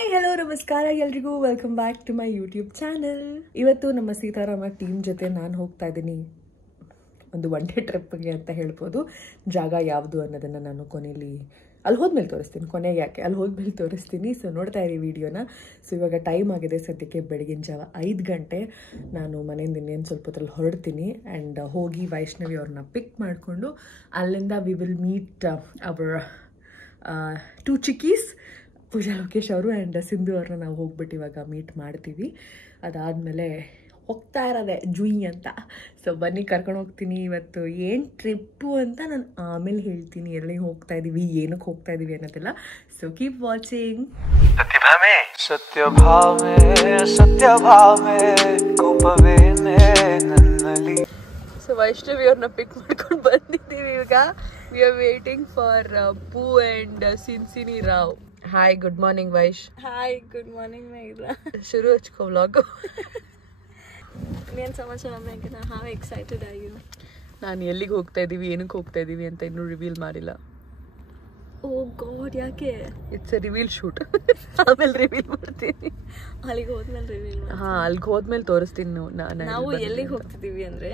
Hi hello ನಮಸ್ಕಾರ ಎಲ್ರಿಗೂ welcome back to my YouTube channel. ಇವತ್ತು ನಮ್ಮ ಸೀತಾರಾಮ ಟೀಮ್ ಜೊತೆ ನಾನು ಹೋಗ್ತಾ ಇದ್ದೀನಿ ಒಂದು ಒನ್ ಡೇ ಟ್ರಿಪ್ಗೆ ಅಂತ ಹೇಳ್ಬೋದು. ಜಾಗ ಯಾವುದು ಅನ್ನೋದನ್ನು ನಾನು ಕೊನೆಯಲ್ಲಿ ಅಲ್ಲಿ ಹೋದ್ಮೇಲೆ ತೋರಿಸ್ತೀನಿ, ಕೊನೆಗೆ ಯಾಕೆ ಅಲ್ಲಿ ಹೋದ್ಮೇಲೆ ತೋರಿಸ್ತೀನಿ. ಸೊ ನೋಡ್ತಾ ಇರಿ ವಿಡಿಯೋನ. ಸೊ ಇವಾಗ ಟೈಮ್ ಆಗಿದೆ ಸದ್ಯಕ್ಕೆ ಬೆಳಗಿನ ಜಾವ 5 ಗಂಟೆ. ನಾನು ಮನೆಯಿಂದ ಇನ್ನೇನು ಸ್ವಲ್ಪ ಹೊತ್ತಲ್ಲಿ ಹೊರಡ್ತೀನಿ ಆ್ಯಂಡ್ ಹೋಗಿ ವೈಷ್ಣವಿ ಅವ್ರನ್ನ ಪಿಕ್ ಮಾಡಿಕೊಂಡು ಅಲ್ಲಿಂದ ವಿ ವಿಲ್ ಮೀಟ್ ಅವರ್ 2 ಚಿಕ್ಕೀಸ್, ಪೂಜಾ ಲೋಕೇಶ್ ಅವರು ಆ್ಯಂಡ್ ಸಿಂಧು ಅವ್ರನ್ನ ನಾವು ಹೋಗ್ಬಿಟ್ಟು ಇವಾಗ ಮೀಟ್ ಮಾಡ್ತೀವಿ. ಅದಾದಮೇಲೆ ಹೋಗ್ತಾ ಇರೋದೆ ಜುಯಿ ಅಂತ. ಸೊ ಬನ್ನಿ ಕರ್ಕೊಂಡು ಹೋಗ್ತೀನಿ. ಇವತ್ತು ಏನು ಟ್ರಿಪ್ಪು ಅಂತ ನಾನು ಆಮೇಲೆ ಹೇಳ್ತೀನಿ, ಎಲ್ಲಿಗೆ ಹೋಗ್ತಾ ಇದ್ದೀವಿ, ಏನಕ್ಕೆ ಹೋಗ್ತಾ ಇದ್ದೀವಿ ಅನ್ನೋದೆಲ್ಲ. So keep watching. So Vaishnavi ಅವ್ರನ್ನ ಪಿಕ್ ಮಾಡ್ಕೊಂಡು ಬಂದಿದ್ದೀವಿ ಈಗ. We are waiting for Poo and ಸಿನ್ಸಿನಿ Rao. Hi, good morning Vaish. Hi, good morning ಮೇಘ್ನಾ. ಶುರು ಹಚ್ಕೋ ವ್ಲಾಗು. ಏನು ಸಮಾಚಾರ ಮೇಘ್ನಾ? How excited are you? ನಾನು ಎಲ್ಲಿಗೆ ಹೋಗ್ತಾ ಇದ್ದೀವಿ, ಏನಕ್ಕೆ ಹೋಗ್ತಾ ಇದ್ದೀವಿ ಅಂತ ಇನ್ನೂ ರಿವೀಲ್ ಮಾಡಿಲ್ಲ. ಓ ಗಾಡ್, ಯಾಕೆ? It's A reveal shoot. ಆಮೇಲೆ ರಿವೀಲ್ ಮಾಡ್ತೀನಿ. ಅಲ್ಲಿಗೆ ಹೋದ್ಮೇಲೆ ರಿವೀಲ್ ಮಾಡಿ. ಹಾಂ, ಅಲ್ಲಿಗೆ ಹೋದ್ಮೇಲೆ ತೋರಿಸ್ತೀನಿ. ನಾವು ಎಲ್ಲಿಗೆ ಹೋಗ್ತಿದ್ದೀವಿ ಅಂದರೆ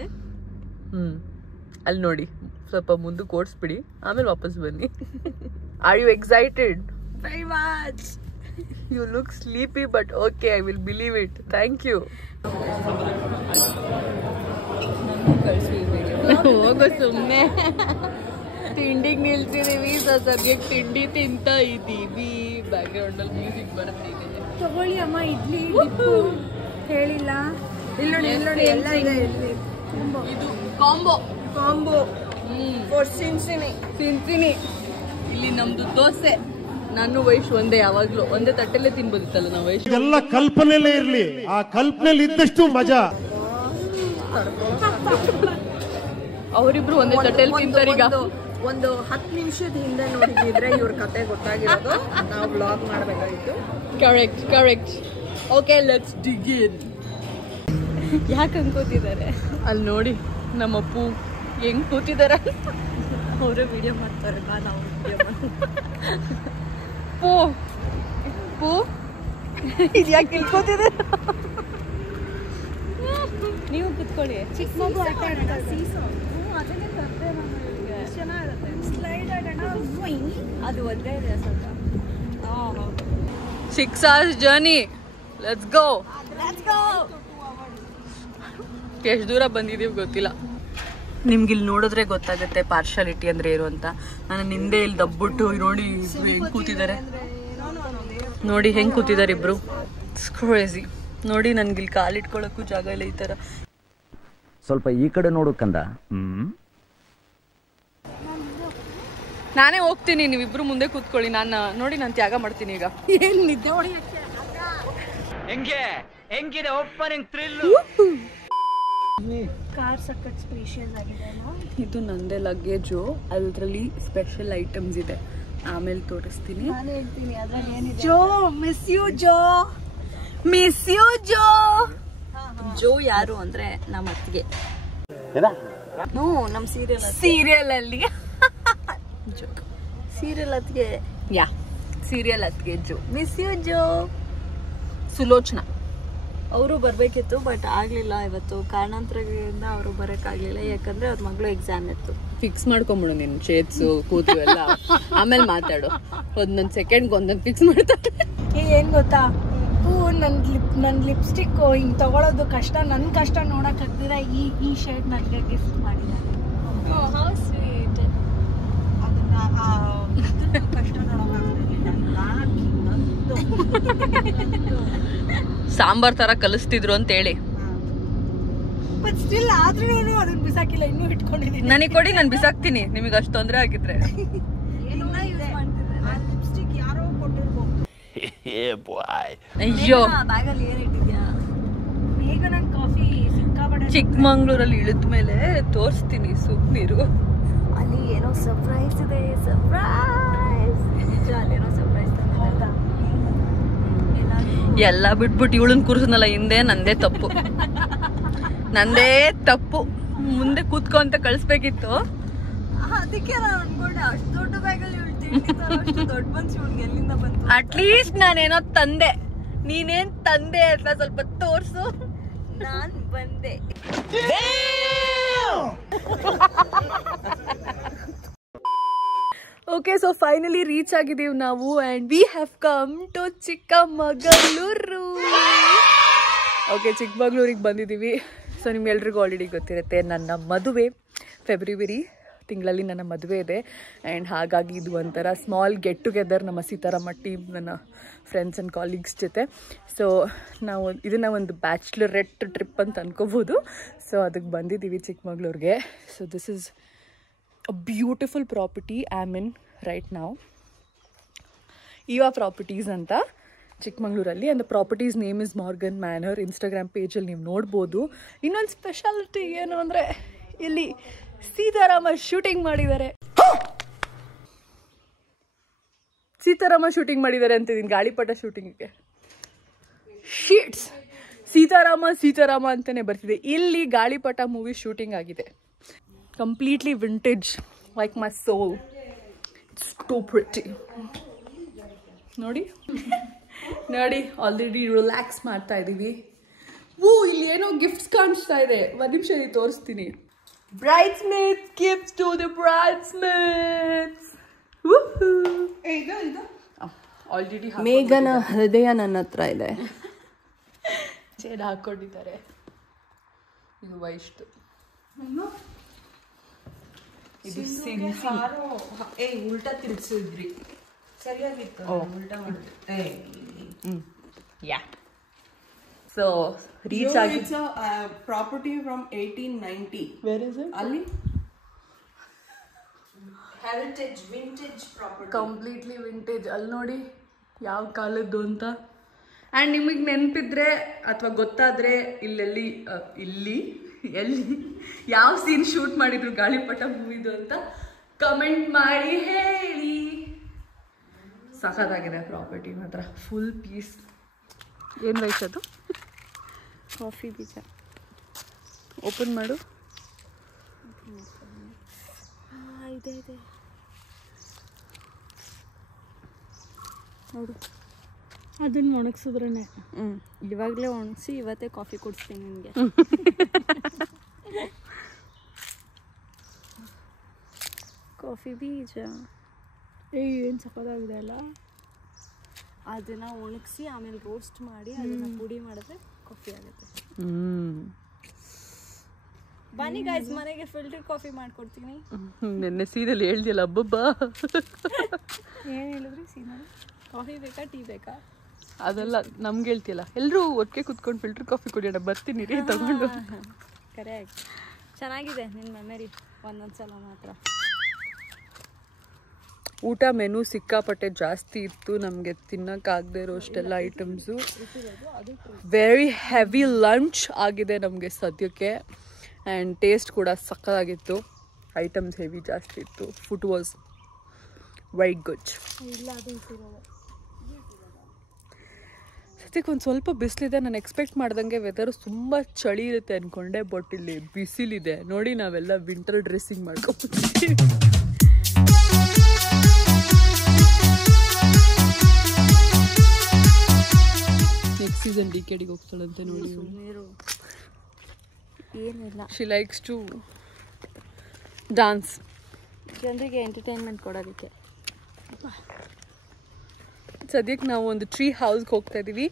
ಅಲ್ಲಿ ನೋಡಿ, ಸ್ವಲ್ಪ ಮುಂದಕ್ಕೆ ಓಡಿಸ್ಬಿಡಿ, ಆಮೇಲೆ ವಾಪಸ್ ಬನ್ನಿ. Are you excited? Very much. You look sleepy, but okay, I will believe it. Thank you. ಹೋಗೋ ಸುಮ್ಮನೆ. ತಿಂಡಿಗೆ ನಿಲ್ಸಿದೀವಿ, ಸದ್ಯಕ್ಕೆ ತಿಂಡಿ ತಿಂತ ಇದ್ದೀವಿ. ಬ್ಯಾಕ್ಗ್ರೌಂಡ್ ಅಲ್ಲಿ ಮ್ಯೂಸಿಕ್ ಬರ್ತಿದೆ. ತಗೊಳ್ಳಿ ಅಮ್ಮ, ಇಡ್ಲಿ ಹೇಳಿಲ್ಲ. ಇಲ್ಲಿ ನೋಡಿ ಎಲ್ಲ ಇದೆ. ಇದು ಕಾಂಬೋ ಫಾರ್ ಸಿನ್ಸಿನಿ. ಇಲ್ಲಿ ನಮ್ದು ದೋಸೆ. ನಾನು ವೈಶ್ ಒಂದೇ, ಯಾವಾಗ್ಲೂ ಒಂದೇ ತಟ್ಟೆಲ್ಲೇ ತಿನ್ಬೋದಿತ್ತಲ್ಲ ನಾವು ವೈಶ್. ಎಲ್ಲ ಕಲ್ಪನೆಯಲ್ಲೇ ಇರ್ಲಿ, ಆ ಕಲ್ಪನೆಯಲ್ಲಿ ಇದ್ದಷ್ಟು ಮಜಾ. ಅವರಿಬ್ರು ಒಂದೇ ತಟ್ಟೆಯಲ್ಲಿ ತಿಂತಾರೆ. ಈಗ ಒಂದು 10 ನಿಮಿಷದ ಹಿಂದೆ ನೋಡಿದ್ರೆ ಇವ್ರ ಕತೆ ಗೊತ್ತಾಗಿರೋದು. ನಾವು ಬ್ಲಾಗ್ ಮಾಡಬೇಕಾಗಿತ್ತು. ಕರೆಕ್ಟ್. ಓಕೆ, ಲೆಟ್ಸ್ ಡಿಗ್ ಇನ್. ಯಾಕೆ ಅನ್ಕೋತಿದ್ದಾರೆ? ಅಲ್ಲಿ ನೋಡಿ ನಮ್ಮ ಅಪ್ಪು ಹೆಂಗ್ ಕೂತಿದಾರೆ. ಅವರೇ ವಿಡಿಯೋ ಮಾಡ್ತಾರೆ, ನಾವು ವಿಡಿಯೋ ಮಾಡ್ತೀವಿ. ಪೂ ಇದು ಯಾಕೆ ಇಳ್ಕೋತಿದೆ? ನೀವು ಕುತ್ಕೊಳ್ಳಿ. ಚಿಕ್ಕ ಮಗು ಅದು ಒಂದೇ ಇದೆ ಸ್ವಲ್ಪ. 6 hours journey. Let's go. ಎಷ್ಟು ದೂರ ಬಂದಿದ್ದೀವಿ ಗೊತ್ತಿಲ್ಲ. ನಿಮ್ಗೆ ಇಲ್ಲಿ ನೋಡಿದ್ರೆ ಗೊತ್ತಾಗುತ್ತೆ ಪಾರ್ಶಾಲಿಟಿ ಅಂದ್ರೆ ಏನು ಅಂತ. ನಾನು ನಿಂದೆ ಇಲ್ಲಿ ದಬ್ಬಿಟ್ಟು ನೋಡಿ ಹೆಂಗ್ ಕೂತಿದ್ದಾರೆ. ನೋಡಿ ಹೆಂಗ್ ಕೂತಿದ್ದಾರೆ ಇಬ್ರು. ಕ್ರೇಜಿ. ನೋಡಿ ನನ್ಗೆ ಇಲ್ಲಿ ಕಾಲಿಟ್ಕೊಳಕ್ಕೂ ಜಾಗ ಇಲ್ಲ. ಈ ತರ ಸ್ವಲ್ಪ ಈ ಕಡೆ ನೋಡು ಕಂದ. ನಾನೇ ಹೋಗ್ತೀನಿ, ನೀವಿಬ್ರು ಮುಂದೆ ಕೂತ್ಕೊಳ್ಳಿ. ನಾನು ತ್ಯಾಗ ಮಾಡ್ತೀನಿ ಈಗ. ಏನ್ ನಿದ್ದೆ ಹೊಡೆಯಕ್ಕೆ? ಹೆಂಗಿದೆ ಓಪನಿಂಗ್ ಥ್ರಿಲ್? ಕಾರ್ ಸಖತ್ ಸ್ಪೇಷಿಯಸ್ ಆಗಿದೆ. ಇದು ನಂದೇ ಲಗೇಜು. ಅದರಲ್ಲಿ ಸ್ಪೆಷಲ್ ಐಟಮ್ಸ್ ಇದೆ, ಆಮೇಲೆ ತೋರಿಸ್ತೀನಿ. ನಾನು ಹೇಳ್ತೀನಿ ಅದ್ರಲ್ಲಿ ಏನಿದೆ. ಜೋ, ಮಿಸ್ ಯು ಜೋ. ಜೋ ಯಾರು ಅಂದ್ರೆ ನಮ್ಮ ಅತ್ತಿಗೆ. ನಮ್ಮ ಸೀರಿಯಲ್ ಅಲ್ಲಿ ಜೋ. ಸೀರಿಯಲ್ ಅತ್ತಿಗೆ. ಸೀರಿಯಲ್ ಅತ್ತಿಗೆ ಜೋ. ಮಿಸ್ ಯು ಜೋ. ಸುಲೋಚನಾ ಅವರು ಬರಬೇಕಿತ್ತು, ಬಟ್ ಆಗಲಿಲ್ಲ. ಇವತ್ತು ಕಾರಣಾಂತರದಿಂದ ಅವರು ಬರೋಕ್ಕಾಗಲಿಲ್ಲ, ಯಾಕಂದರೆ ಅವ್ರ ಮಗಳು ಎಕ್ಸಾಮ್ ಇತ್ತು. ಫಿಕ್ಸ್ ಮಾಡ್ಕೊಂಬಿಡು ನೀನು ಶೇಡ್ಸು ಕೂತು ಎಲ್ಲ, ಆಮೇಲೆ ಮಾತಾಡು. ಒಂದೊಂದು ಸೆಕೆಂಡ್ಗೆ ಒಂದೊಂದು ಫಿಕ್ಸ್ ಮಾಡ್ತಾರೆ. ಏನು ಗೊತ್ತಾ, ನನ್ನ ಲಿಪ್ಸ್ಟಿಕ್ಕು ಹಿಂಗೆ ತಗೊಳ್ಳೋದು ಕಷ್ಟ. ನನ್ನ ಕಷ್ಟ ನೋಡೋಕ್ಕಾಗ್ದಿರ ಈ ಶೇಡ್ ನನಗೆ ಗಿಫ್ಟ್ ಮಾಡಿದ್ದಾರೆ. How sweet. ಕಷ್ಟ ಸಾಂಬಾರ್ ತರ ಕಲಿಸ್ತಿದ್ರು ಅಂತ ಹೇಳಿ. ಬಟ್ ಸ್ಟಿಲ್ ಆದ್ರೂ ಅದನ್ನ ಬಿಸಾಕಿಲ್ಲ, ಇನ್ನೂ ಇಟ್ಕೊಂಡಿದ್ದೀನಿ. ನನಗೆ ಕೊಡಿ, ನಾನು ಬಿಸಾಕ್ತೀನಿ. ನಿಮಗೆ ಅಷ್ಟು ತೊಂದರೆ ಆಗಿದ್ರೆ. ಅಯ್ಯೋ, ಬ್ಯಾಗಲ್ಲಿ ಏನು ಇಟ್ಟಿದ್ಯಾ? ಬೇಗ ನನ್ನ ಕಾಫಿ ಸಿಕ್ಕಾಪಟ್ಟೆ. ಚಿಕ್ಕಮಂಗ್ಳೂರಲ್ಲಿ ಇಳಿದ ಮೇಲೆ ತೋರಿಸ್ತೀನಿ, ಸುಮ್ಮನಿರು. ಅಲ್ಲಿ ಏನೋ ಸರ್ಪ್ರೈಸ್ ಇದೆ. ನಿಜ, ಅಲ್ಲೇನೋ ಸರ್ಪ್ರೈಸ್ ತಂದಿದೆ. ಹೌದಾ? ಎಲ್ಲ ಬಿಟ್ಬಿಟ್ಟು ಇವಳನ್ನ ಕೂರಿಸ್ನಲ್ಲ ಹಿಂದೆ. ನಂದೇ ತಪ್ಪು. ಮುಂದೆ ಕೂತ್ಕೊ ಅಂತ ಕಳಿಸ್ಬೇಕಿತ್ತು. ಅದಕ್ಕೆ ನಾನು ಅನ್ಕೊಂಡೆ ಅಷ್ಟು ದೊಡ್ಡ ಬ್ಯಾಗಲ್ಲಿ ದೊಡ್ಡ ಮನ್ಸು ಎಲ್ಲಿಂದ ಬಂತು? ಅಟ್ಲೀಸ್ಟ್ ನಾನೇನೋ ತಂದೆ, ನೀನೇನ್ ತಂದೆ ಅಂತ ಸ್ವಲ್ಪ ತೋರ್ಸು. ನಾನ್ ಬಂದೆ. ಓಕೆ, ಸೊ ಫೈನಲಿ ರೀಚ್ ಆಗಿದ್ದೀವಿ ನಾವು and we have come to Chikkamagaluru. Okay, ಚಿಕ್ಕಮಗಳೂರಿಗೆ ಬಂದಿದ್ದೀವಿ. ಸೊ ನಿಮ್ಗೆಲ್ರಿಗೂ ಆಲ್ರೆಡಿ ಗೊತ್ತಿರುತ್ತೆ, ನನ್ನ ಮದುವೆ ಫೆಬ್ರವರಿ ತಿಂಗಳಲ್ಲಿ ನನ್ನ ಮದುವೆ ಇದೆ. ಆ್ಯಂಡ್ ಹಾಗಾಗಿ ಇದು ಒಂಥರ ಸ್ಮಾಲ್ ಗೆಟ್ ಟುಗೆದರ್ ನಮ್ಮ ಸೀತಾರಾಮ ಟೀಮ್, ನನ್ನ ಫ್ರೆಂಡ್ಸ್ ಆ್ಯಂಡ್ ಕಾಲೀಗ್ಸ್ ಜೊತೆ. ಸೊ ನಾವು ಇದನ್ನು ಒಂದು ಬ್ಯಾಚ್ಲರೆಟ್ ಟ್ರಿಪ್ ಅಂತ ಅನ್ಕೋಬೋದು. ಸೊ ಅದಕ್ಕೆ ಬಂದಿದ್ದೀವಿ ಚಿಕ್ಕಮಗಳೂರಿಗೆ. So this is a beautiful property I'm in right now. Eva Properties ಅಂತ ಚಿಕ್ಕಮಗಳೂರಲ್ಲಿ, and the property's name is Morgan Manor. Instagram ಪೇಜಲ್ಲಿ ನೀವು ನೋಡ್ಬೋದು. ಇನ್ನೊಂದು ಸ್ಪೆಷಾಲಿಟಿ ಏನು ಅಂದರೆ ಇಲ್ಲಿ ಸೀತಾರಾಮ ಶೂಟಿಂಗ್ ಮಾಡಿದ್ದಾರೆ. ಸೀತಾರಾಮ ಶೂಟಿಂಗ್ ಮಾಡಿದ್ದಾರೆ ಅಂತಿದ್ದೀನಿ, ಗಾಳಿಪಟ ಶೂಟಿಂಗಿಗೆ. ಶೀಟ್ಸ್ ಸೀತಾರಾಮ ಸೀತಾರಾಮ ಅಂತಲೇ ಬರ್ತಿದೆ. ಇಲ್ಲಿ ಗಾಳಿಪಟ ಮೂವಿ ಶೂಟಿಂಗ್ ಆಗಿದೆ. Completely vintage, like my soul. It's so pretty. ನೋಡಿ ನೋಡಿ, ಆಲ್ರೆಡಿ ರಿಲ್ಯಾಕ್ಸ್ ಮಾಡ್ತಾ ಇದ್ದೀವಿ. ಇಲ್ಲಿ ಏನೋ ಗಿಫ್ಟ್ಸ್ ಕಾಣಿಸ್ತಾ ಇದೆ, ಒಂದು ನಿಮಿಷ ತೋರಿಸ್ತೀನಿ. Bridesmaids gifts to the bridesmaids. Already ಮೇಘನ ಹೃದಯ ನನ್ನ ಹತ್ರ ಇದೆ. ಚೇಡ್ ಹಾಕೊಂಡಿದ್ದಾರೆ. ಇದು ವೈಷ್ಟು, ಇದು ಉಲ್ಟಾ ತಿರ್ಸಿದ್ರಿ, ಸರಿಯಾಗಿತ್ತು. ಉಲ್ಟಾ ಮಾಡಿದ್ರೆ ಯಾ. ಸೊ ರೀಚ್ ಆಗಿ property from 1890. Where is it? ಅಲ್ಲಿ heritage vintage property, completely vintage. ಅಲ್ಲಿ ನೋಡಿ ಯಾವ ಕಾಲದ್ದು ಅಂತ. ಆ್ಯಂಡ್ ನಿಮಗೆ ನೆನಪಿದ್ರೆ ಅಥವಾ ಗೊತ್ತಾದರೆ ಇಲ್ಲಿ ಎಲ್ಲಿ ಯಾವ ಸೀನ್ ಶೂಟ್ ಮಾಡಿದ್ರು ಗಾಳಿಪಟ ಮೂವಿದು ಅಂತ ಕಮೆಂಟ್ ಮಾಡಿ ಹೇಳಿ. ಸಖತ್ತಾಗಿದೆ ಪ್ರಾಪರ್ಟಿ ಮಾತ್ರ, ಫುಲ್ ಪೀಸ್. ಏನು ವಯಸ್ಸದು? ಕಾಫಿ ಬೀಜ. ಓಪನ್ ಮಾಡು. ಇದೆ ಇದೆ ನೋಡು, ಅದನ್ನು ಒಣಗಿಸಿದ್ರೇ. ಇವಾಗಲೇ ಒಣಗಿಸಿ ಇವತ್ತೇ ಕಾಫಿ ಕೊಡಿಸ್ತೀನಿ ನಿಮಗೆ. ಕಾಫಿ ಬೀಜ ಏನು ಸಖತ್ತಾಗಿದೆ ಅಲ್ಲ. ಅದನ್ನು ಒಣಗಿಸಿ ಆಮೇಲೆ ರೋಸ್ಟ್ ಮಾಡಿ ಅದನ್ನು ಪುಡಿ ಮಾಡಿದ್ರೆ ಕಾಫಿ ಆಗುತ್ತೆ. ಬನ್ನಿ ಗೈಸ್, ಮನೆಗೆ ಫಿಲ್ಟರ್ ಕಾಫಿ ಮಾಡ್ಕೊಡ್ತೀನಿ. ನೆನ್ನೆ ಸೀನಲ್ಲಿ ಹೇಳ್ದಿಲ್ಲ ಹಬ್ಬಬ್ಬಾ. ಏನು ಹೇಳಿದ್ರಿ ಸೀನಲ್ಲಿ? ಕಾಫಿ ಬೇಕಾ ಟೀ ಬೇಕಾ? ಅದೆಲ್ಲ ನಮ್ಗೆ ಹೇಳ್ತಿಯಲ್ಲ, ಎಲ್ಲರೂ ಒಟ್ಟಿಗೆ ಕುತ್ಕೊಂಡು ಫಿಲ್ಟರ್ ಕಾಫಿ ಕುಡಿಯೋಣ, ಬರ್ತೀನಿ ರೀ ತಗೊಂಡು. ಕರೆಕ್ಟ್, ಚೆನ್ನಾಗಿದೆ ನಿನ್ನ ಮೆಮರಿ. ಒಂದೊಂದ್ಸಲ ಮಾತ್ರ ಊಟ ಮೆನು ಸಿಕ್ಕಾಪಟ್ಟೆ ಜಾಸ್ತಿ ಇತ್ತು, ನಮಗೆ ತಿನ್ನೋಕ್ಕಾಗದೇ ಇರೋ ಅಷ್ಟೆಲ್ಲ ಐಟಮ್ಸು. ವೆರಿ ಹೆವಿ ಲಂಚ್ ಆಗಿದೆ ನಮಗೆ ಸದ್ಯಕ್ಕೆ. ಆ್ಯಂಡ್ ಟೇಸ್ಟ್ ಕೂಡ ಸಕ್ಕತ್ತಾಗಿತ್ತು. ಐಟಮ್ಸ್ ಹೆವಿ ಜಾಸ್ತಿ ಇತ್ತು. Food was very good. ಸದ್ಯಕ್ಕೆ ಒಂದು ಸ್ವಲ್ಪ ಬಿಸಿಲಿದೆ. ನಾನು ಎಕ್ಸ್ಪೆಕ್ಟ್ ಮಾಡ್ದಂಗೆ ವೆದರು ತುಂಬ ಚಳಿ ಇರುತ್ತೆ ಅಂದ್ಕೊಂಡೆ, ಬಟ್ ಇಲ್ಲಿ ಬಿಸಿಲಿದೆ ನೋಡಿ. ನಾವೆಲ್ಲ ವಿಂಟರ್ ಡ್ರೆಸ್ಸಿಂಗ್ ಮಾಡ್ಕೊತೀವಿ. ನೆಕ್ಸ್ಟ್ ಸೀಸನ್ ಡಿಕೆಡಿಗೆ ಹೋಗ್ತಾಳಂತೆ ನೋಡಿ. ಏನಿಲ್ಲ, ಶಿ ಲೈಕ್ಸ್ ಟು ಡಾನ್ಸ್, ಜನರಿಗೆ ಎಂಟರ್ಟೈನ್ಮೆಂಟ್ ಕೊಡೋದಕ್ಕೆ. ಸದ್ಯಕ್ಕೆ ನಾವು ಒಂದು ಟ್ರೀ ಹೌಸ್ಗೆ ಹೋಗ್ತಾ ಇದ್ದೀವಿ.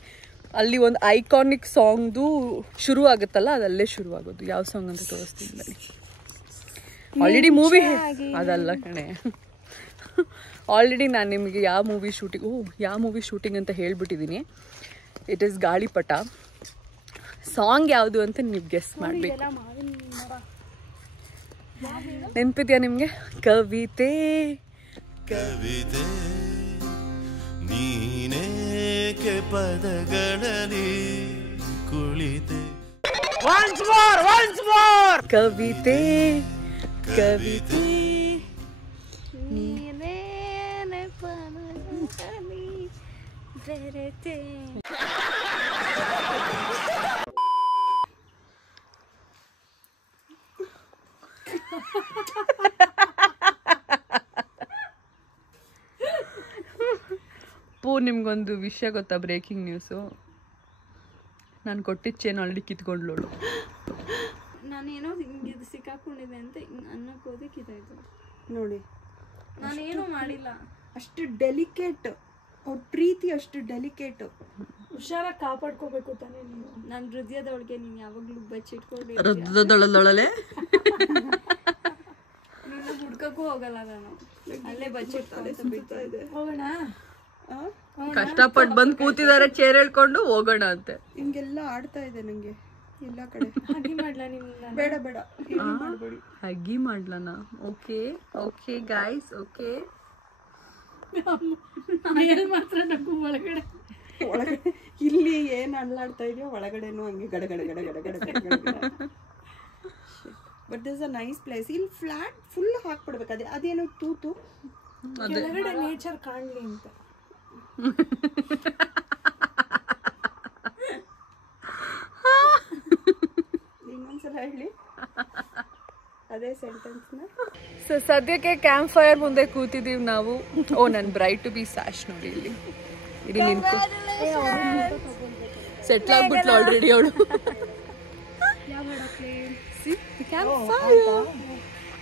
ಅಲ್ಲಿ ಒಂದು ಐಕಾನಿಕ್ ಸಾಂಗ್ದು ಶುರು ಆಗುತ್ತಲ್ಲ, ಅದಲ್ಲೇ ಶುರು ಆಗೋದು. ಯಾವ ಸಾಂಗ್ ಅಂತ ತೋರಿಸ್ತೀನಿ ಬನ್ನಿ. ಆಲ್ರೆಡಿ ಮೂವಿ ಅದಲ್ಲ ಕಣೆ, ಆಲ್ರೆಡಿ ನಾನು ನಿಮಗೆ ಯಾವ ಮೂವಿ ಶೂಟಿಂಗ್ ಅಂತ ಹೇಳ್ಬಿಟ್ಟಿದ್ದೀನಿ. ಇಟ್ ಈಸ್ ಗಾಳಿಪಟ. ಸಾಂಗ್ ಯಾವುದು ಅಂತ ನೀವು ಗೆಸ್ ಮಾಡಬೇಕು. ನೆನಪಿದ್ಯಾ ನಿಮಗೆ? ಕವಿತೆ ಕವಿತೆ ನೀನೇಕೆ ಪದಗಳಲ್ಲಿ ಕುಳಿತೆ. ಕವಿತೆ ಕವಿತೆ ನೀನೇನೆ ಪದಗಳಲ್ಲಿ ಬೆರೆತೆ. ನಿಮ್ಗೊಂದು ವಿಷಯ ಗೊತ್ತಾ? Breaking news. ನಾನು ಕೊಟ್ಟಿದ್ದ ಚೇನ್ ಆಲ್ರೆಡಿ ಕಿತ್ಕೊಂಡ್ಲೋಳು. ನಾನೇನೋ ಹಿಂಗೆ ಸಿಕ್ಕಾಕೊಂಡಿದೆ ಅಂತ ಹಿಂಗೆ ಅನ್ನಕ್ಕೆ ಹೋದೆ ಕಿತ್ತಾಯ್ತು ನೋಡಿ. ನಾನೇನು ಮಾಡಿಲ್ಲ. ಅಷ್ಟು ಡೆಲಿಕೇಟ್ ಅವ್ರ ಪ್ರೀತಿ, ಅಷ್ಟು ಡೆಲಿಕೇಟು. ಹುಷಾರಾಗಿ ಕಾಪಾಡ್ಕೋಬೇಕು ತಾನೇ ನೀವು. ನನ್ನ ಹೃದಯದೊಳಗೆ ನೀನು ಯಾವಾಗಲೂ ಬಚ್ಚಿಟ್ಕೊಂಡು ಹೃದಯದೊಳದೊಳಲೆ ನಿನ್ನ ಹುಡ್ಕಕ್ಕೂ ಹೋಗಲ್ಲ ನಾನು, ಅಲ್ಲೇ ಬಚ್ಚಿಟ್ಕೊಂಡು ಬಿಡ್ತಾ ಇದೆ. ಹೋಗೋಣ, ಕಷ್ಟಪಟ್ಟು ಬಂದು ಕೂತಿದ್ದಾರೆ ಚೇರ್ ಹೇಳ್ಕೊಂಡು ಹೋಗೋಣ ಅಂತೆ. ಹಿಂಗೆಲ್ಲ ಆಡ್ತಾ ಇದೆ ನಂಗೆ ಎಲ್ಲ ಕಡೆ. ಹಗ್ಗಿ ಮಾಡ್ಲಾ ನಿಮ್ಗೆ? ಬೇಡ ಬೇಡ, ಮಾಡಬೇಡಿ. ಹಗ್ಗಿ ಮಾಡ್ಲನ? Okay okay guys, okay. ಮಾತ್ರ ನಗು ಒಳಗಡೆ ಒಳಗಡೆ ಇಲ್ಲಿ ಏನು ಅಳ್ಳಾಡ್ತಾ ಇದೆಯೋ ಒಳಗಡೆನೂ ಹಂಗೆ ಗಡಗಡೆ ಗಡಗಡೆ ಗಡಗಡೆ. But this a nice place. ಇಲ್ಲಿ ಫ್ಲಾಟ್ ಫುಲ್ ಹಾಕ್ಬಿಡ್ಬೇಕು. ಅದೇನೋ ತೂತು ಕೆಳಗಡೆ ನೇಚರ್ ಕಾಣಲಿ ಅಂತ. ಇನ್ನೊಂದ್ಸಲ ಹೇಳಿ ಅದೇ ಸೆಂಟೆನ್ಸ್ನ. ಸೊ ಸದ್ಯಕ್ಕೆ ಕ್ಯಾಂಪ್ ಫೈರ್ ಮುಂದೆ ಕೂತಿದ್ದೀವಿ ನಾವು. ಓ, ನನ್ನ ಬ್ರೈಟ್ ಟು ಬಿ ಸ್ಯಾಶ್ ನೋಡಿ ಇಲ್ಲಿ. ಇಲ್ಲಿ ನಿಂತು ಸೆಟ್ಲ್ ಆಗ್ಬಿಟ್ಲು ಆಲ್ರೆಡಿ ಅವಳು.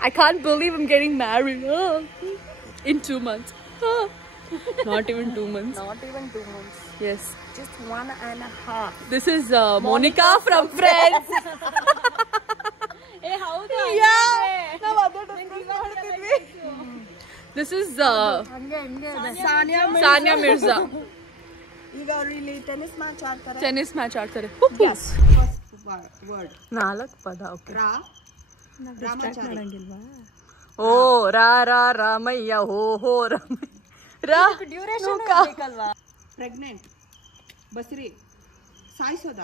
I can't believe I'm getting married in 2 months. Not even 2 months. Not even 2 months. Yes. Just 1.5. This is Monica from Friends. This is Sania Mirza. ಈಗ ಅವರು ಇಲ್ಲಿ ಟೆನ್ನಿಸ್ ಮ್ಯಾಚ್ ಆಡ್ತಾರೆ. Tennis match ಆಡ್ತಾರೆ. Word 4 ಪದ. Okay. Ramachari. ಓ ರಾ ರಾ ರಾಮಯ್ಯ ಹೋ ಹೋ Ramaiah. Pregnant. ಬಸ್ರಿ ಸಾಯಿಸೋದ?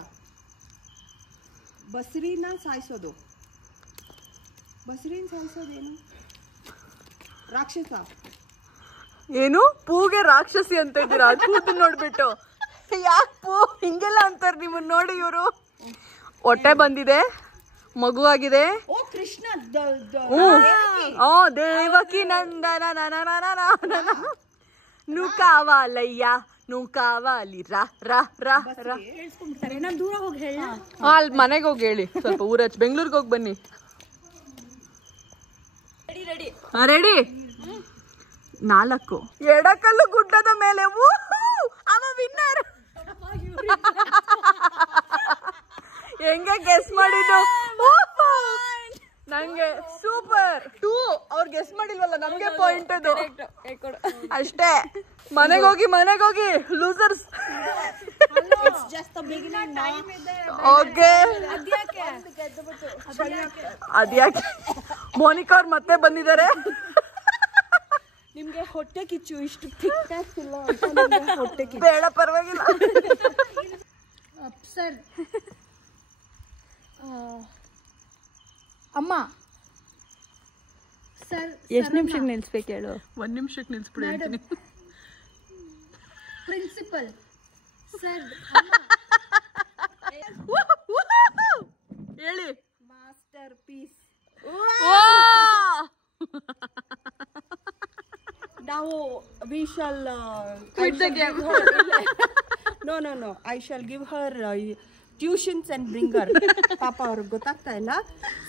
ಬಸ್ರಿನ ಸಾಯಿಸೋದು. ಬಸ್ರಿನ ಸಾಯಿಸೋದೇನು? ರಾಕ್ಷಸ. ಏನು ಪೂಗೆ ರಾಕ್ಷಸಿ ಅಂತ ಇದ್ದೀರಾ? ಕೂತು ನೋಡ್ಬಿಟ್ಟು ಯಾಕೆ ಪೂ ಹಿಂಗೆಲ್ಲ ಅಂತಾರೆ ನಿಮ್ಮನ್ನ ನೋಡಿ? ಇವರು ಹೊಟ್ಟೆ ಬಂದಿದೆ, ಮಗು ಆಗಿದೆ. ಓ ಕೃಷ್ಣ. ದೇವಕಿ ನಂದನ ನು ಕಾವಾಲಯ್ಯ ನು ಕಾವಾಲಿ ರಾ ರಾ ರಾ ರಾ. ದೂರ ಹೋಗಿ ಹೇಳ. ಅಲ್ಲಿ ಮನೆಗೆ ಹೋಗಿ ಹೇಳಿ. ಸ್ವಲ್ಪ ಊರ ಬೆಂಗಳೂರಿಗೆ ಹೋಗಿ ಬನ್ನಿ. ರೆಡಿ? 4 ಎಡಕಲ್ಲು ಗುಡ್ಡದ ಮೇಲೆ. ಅವ ವಿನ್ನರ್. ಹೆಂಗೆ ಗೆಸ್ ಮಾಡಿದ್ದು? ನಂಗೆ ಸೂಪರ್. 2 ಅವ್ರು ಗೆಸ್ ಮಾಡಿಲ್ವಲ್ಲ, ನಮ್ಗೆ ಪಾಯಿಂಟ್ ಅದು ಅಷ್ಟೇ. ಮನೆಗೆ ಹೋಗಿ ಲೂಸರ್ಸ್. ಓಕೆ, ಅದ್ಯಾಕೆ ಮೋನಿಕಾ ಅವ್ರು ಮತ್ತೆ ಬಂದಿದ್ದಾರೆ. ನಿಮ್ಗೆ ಹೊಟ್ಟೆ ಕಿಚ್ಚು ಇಷ್ಟು ಥಿಕ್ನೆಸ್ ಇಲ್ಲ ಅಂತ. ಹೊಟ್ಟೆ ಕಿಚ್ಚು ಬೇಡ, ಪರವಾಗಿಲ್ಲ. ಸರ್, ಅಮ್ಮ ಸರ್, ಎಷ್ಟು ನಿಮಿಷಕ್ಕೆ ನಿಲ್ಸ್ಬೇಕು ಹೇಳು? 1 ನಿಮಿಷಕ್ಕೆ ನಿಲ್ಸ್ಬಿಡಿ. ಪ್ರಿನ್ಸಿಪಲ್ ಸರ್, ಹೇಳಿ. Masterpiece. ನಾವು we shall quit the game. No, I shall give her tuitions and bring her. ಪಾಪ ಅವ್ರಿಗೆ ಗೊತ್ತಾಗ್ತಾ ಇಲ್ಲ.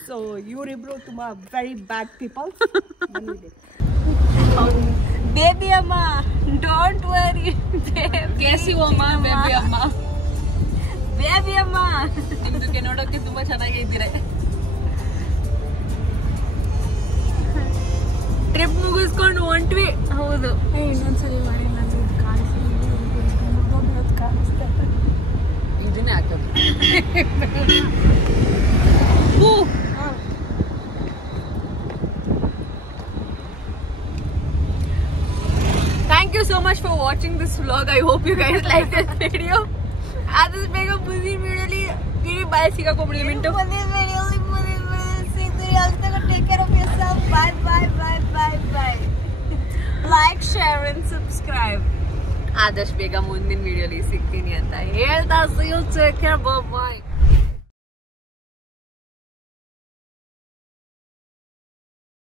ಸೊ ಇವರಿಬ್ರು ತುಂಬಾ ವೆರಿ ಬ್ಯಾಡ್ ಪೀಪಲ್. ಬೇಬಿ ಅಮ್ಮ, ಡೋಂಟ್ ವರಿ. ಕೇಸಿ ಅಮ್ಮ, ಬೇಬಿ ಅಮ್ಮ. ಬೇಬಿ ಅಮ್ಮ, ನಿಮ್ದಕ್ಕೆ ನೋಡೋಕೆ ತುಂಬಾ ಚೆನ್ನಾಗಿ ಇದ್ದೀರಾ. ಟ್ರಿಪ್ ಮುಗಿಸ್ಕೊಂಡು ಹೊಂಟ್ವಿ. ಹೌದು, ಇನ್ನೊಂದ್ಸಲಿ ಮಾಡಿ. ನನಗೆ ಕಾಣಿಸ್ತಾ ಇದನ್ನೇ ಹಾಕೋದು. Thank you so much for watching this vlog. I hope you guys like this video. This ಬೇಗ ಮುಂದಿನ ವಿಡಿಯೋಲಿ ಗಿರಿ ಬಾಯ್ ಸಿಗಾಕೊಂಡ್ಬಿಡಿ. ಮಿಂಟು ಮುಂದಿನ ವಿಡಿಯೋಲಿ ಸಿಗ್ತೀರಿ. ಅಲ್ಲಿ ತನಕ take care of yourself. Bye bye bye bye bye. Like, share and subscribe. ಆದಷ್ಟು ಬೇಗ ಮುಂದಿನ ವಿಡಿಯೋಲಿ ಸಿಗ್ತೀನಿ ಅಂತ ಹೇಳ್ತಾ, see you, take care, bye bye.